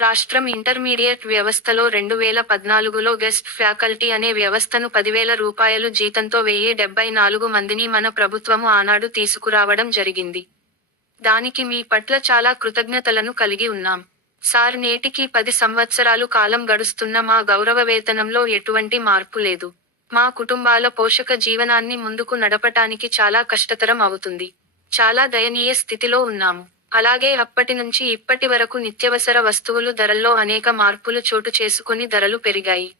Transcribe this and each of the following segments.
రాష్ట్రం ఇంటర్మీడియట్ వ్యవస్థలో రెండు వేల పద్నాలుగులో గెస్ట్ ఫ్యాకల్టీ అనే వ్యవస్థను పదివేల రూపాయలు జీతంతో వెయ్యి డెబ్బై నాలుగు మందిని మన ప్రభుత్వము ఆనాడు తీసుకురావడం జరిగింది. దానికి మీ పట్ల చాలా కృతజ్ఞతలను కలిగి ఉన్నాం. సార్ నేటికి పది సంవత్సరాలు కాలం గడుస్తున్న మా గౌరవ వేతనంలో ఎటువంటి మార్పు లేదు. మా కుటుంబాల పోషక జీవనాన్ని ముందుకు నడపటానికి చాలా కష్టతరం అవుతుంది. చాలా దయనీయ స్థితిలో ఉన్నాము. అలాగే అప్పటి నుంచి ఇప్పటి వరకు నిత్యవసర వస్తువులు ధరల్లో అనేక మార్పులు చోటు చేసుకుని ధరలు పెరిగాయి.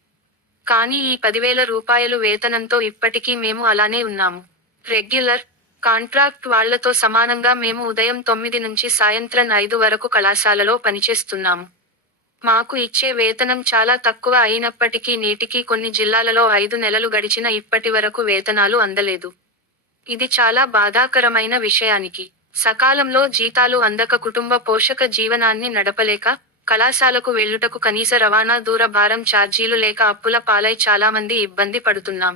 కానీ ఈ పదివేల రూపాయలు వేతనంతో ఇప్పటికీ మేము అలానే ఉన్నాము. రెగ్యులర్ కాంట్రాక్ట్ వాళ్ళతో సమానంగా మేము ఉదయం తొమ్మిది నుంచి సాయంత్రం ఐదు వరకు కళాశాలలో పనిచేస్తున్నాము. మాకు ఇచ్చే వేతనం చాలా తక్కువ అయినప్పటికీ నేటికి కొన్ని జిల్లాలలో ఐదు నెలలు గడిచిన ఇప్పటి వరకు వేతనాలు అందలేదు. ఇది చాలా బాధాకరమైన విషయానికి. సకాలంలో జీతాలు అందక కుటుంబ పోషక జీవనాన్ని నడపలేక కళాశాలకు వెళ్ళుటకు కనీస రవాణా దూర భారం ఛార్జీలు లేక అప్పుల పాలై చాలామంది ఇబ్బంది పడుతున్నాం.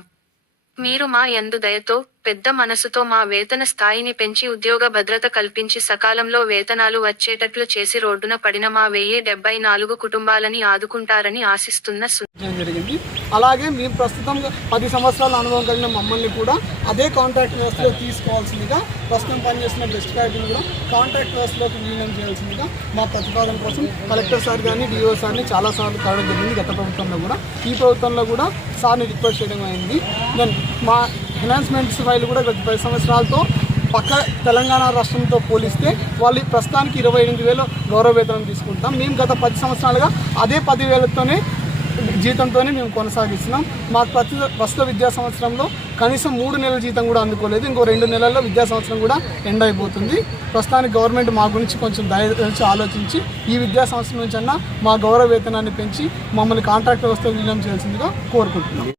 మీరు మా యందు దయతో పెద్ద మనసుతో మా వేతన స్థాయిని పెంచి ఉద్యోగ భద్రత కల్పించి సకాలంలో వేతనాలు వచ్చేటట్లు చేసి రోడ్డున పడిన మా వెయ్యి డెబ్బై నాలుగు కుటుంబాలని ఆదుకుంటారని ఆశిస్తున్న సు- చేయడం జరిగింది. అలాగే మేము ప్రస్తుతం పది సంవత్సరాల అనుభవం కలిగిన మమ్మల్ని కూడా అదే కాంట్రాక్ట్ వ్యవస్థలో తీసుకోవాల్సిందిగా ప్రస్తుతం పనిచేస్తున్న బెస్ట్ ఫ్యాక్టరీని కూడా కాంట్రాక్ట్ వ్యవస్థలోకి విలీనం చేయాల్సిందిగా మా ప్రతిపాదన కోసం కలెక్టర్ సార్ కానీ డిఓ సార్ని చాలాసార్లు కావడం జరిగింది. గత ప్రభుత్వంలో కూడా. ఈ ప్రభుత్వంలో కూడా సార్ని రిక్వెస్ట్ చేయడం అయింది. దెన్ మా ఎన్హాన్స్మెంట్స్ ఫైల్ కూడా గత పది సంవత్సరాలతో పక్క తెలంగాణ రాష్ట్రంతో పోలిస్తే వాళ్ళు ప్రస్తుతానికి ఇరవై ఎనిమిది వేలు గౌరవ వేతనం తీసుకుంటాం. మేము గత పది సంవత్సరాలుగా అదే పదివేలతోనే జీతంతోనే మేము కొనసాగిస్తున్నాం. మాకు ప్రతి ప్రస్తుత విద్యా సంవత్సరంలో కనీసం మూడు నెలల జీతం కూడా అందుకోలేదు. ఇంకో రెండు నెలల్లో విద్యా సంవత్సరం కూడా ఎండ్ అయిపోతుంది. ప్రస్తుతానికి గవర్నమెంట్ మా గురించి కొంచెం దయచి ఆలోచించి ఈ విద్యా సంవత్సరం నుంచి అన్నా మా గౌరవ వేతనాన్ని పెంచి మమ్మల్ని కాంట్రాక్ట్ వ్యవస్థ విలీనం చేయాల్సిందిగా కోరుకుంటున్నాం.